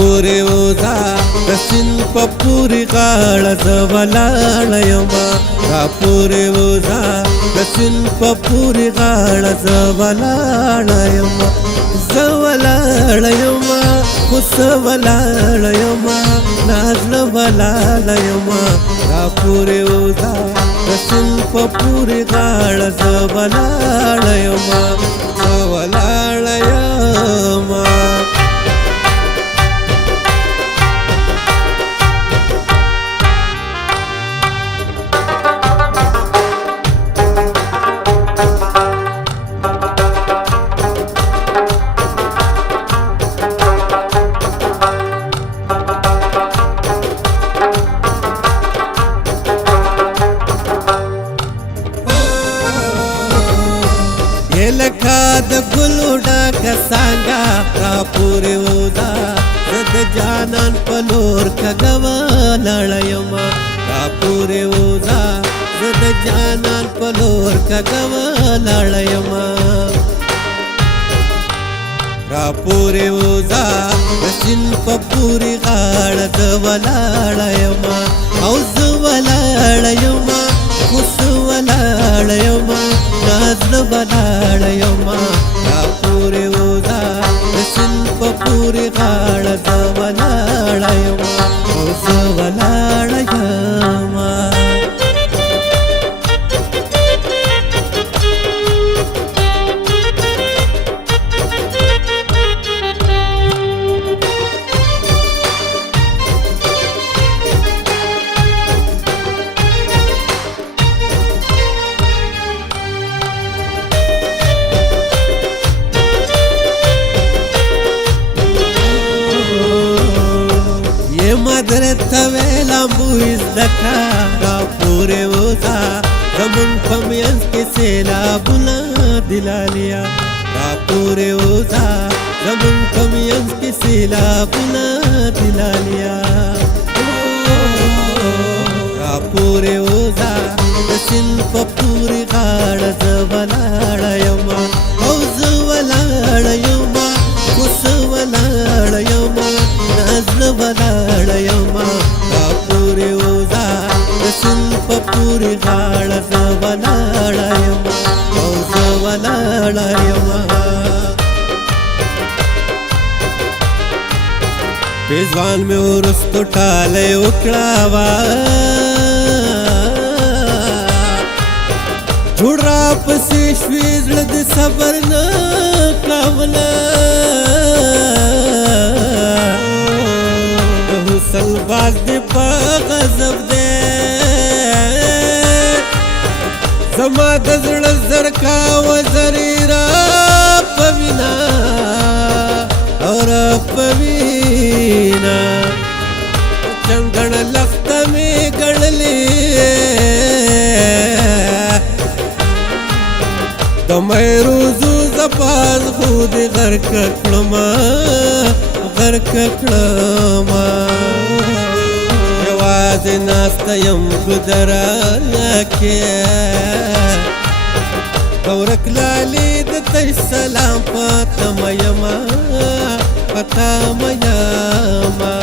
پورې وځه د سیند په پورې غاړه زه ولاړه یمه را پورې وځه د سیند په پورې غاړه زه ولاړه یمه زه ولاړه یمه خو څه ولاړه یمه نازله ولاړه یمه را پورې وځه د سیند په پورې غاړه زه ولاړه یمه زه ولاړه یمه لکه د ګلو ډکه څانګه را پورې وځه زه د جانان په لور کږه ولاړه یمه را پورې وځه زه د جانان په لور کږه ولاړه یمه را پورې وځه د سیند په پورې غاړه زه ولاړه یمه او زه ولاړه یمه خو څه ولاړه یمه نازله ولاړه یمه را پورې وځه د سیند په پورې غاړه زه ولاړه یمه او زه ولاړه یمه درته ویلم بوی زده کړه را پورې وځه زمونږ په منځ کې سیلابونه دي لالیا را پورې وځه زمونږ په منځ کې سیلابونه دي لالیا را پورې وځه د سیند په پورې غاړه زه ولاړه یمه او زه ولاړه یمه خو څه ولاړه یمه نازله ولاړه یمه را پورې وځه د سیند په پورې غاړه زه ولاړه یمه او زه ولاړه یمه پېزوان مې وروستو ټالی وکړه وه جوړ راپسې شوې زړه د صبر نه کاوله سلباز دی پا غضب دی زما د زړه زرکا وزری را پوینا او را پوینا چنگن لخت می گڑلی د مې روزو زپاز خود غرق کړما غرق کړما یوازې ناسته یم ګودرانه کې ورک لالي د تې سلام پته مې یما پته مې یما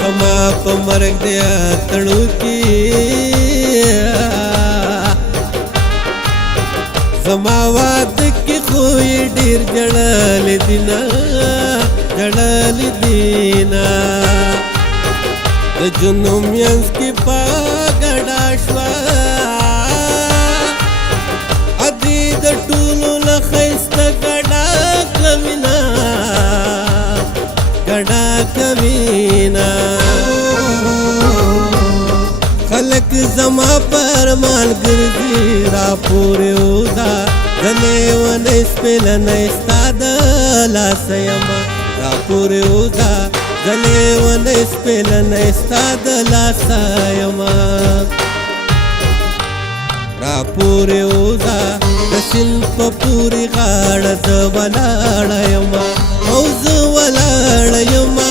زما په مرګ دې تړو کې زما واده کې خو یې ډېر جړل دینا جړل دینا د جنوم ینس کې پاګړا شوا ادي د ټولو لخيسته ګډا کمینا ګډا کمینا خلق زما پرمان ګرځي را پورې وځه غلې ونه سپلنه استاد لاس یما را پورې وځه غلې ونه سپلنه استاد لاس یما را پورې وځه د سیند په پورې غاړه زه ولاړه یمه او زه ولاړه یمه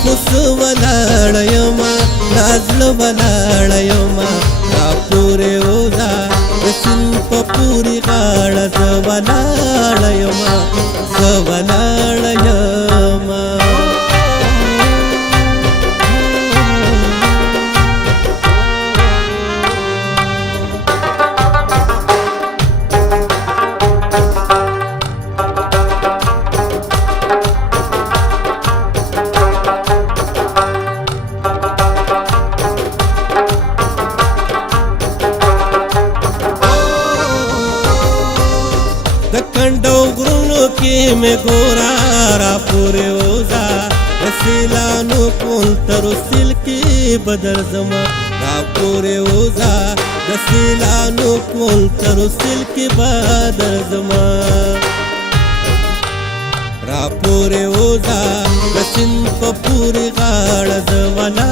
خو څه ولاړه یمه نازله ولاړه یمه را پورې وځه د سیند په پورې غاړه زه ولاړه یمه زه ولاړه یمه مې ګورا را پورې وځه د سیلانو کول تر سیل کې بدر زما را پورې وځه د سیلانو کول تر سیل کې بدر زما را پورې وځه د سیند په پورې غاړه زه ولاړ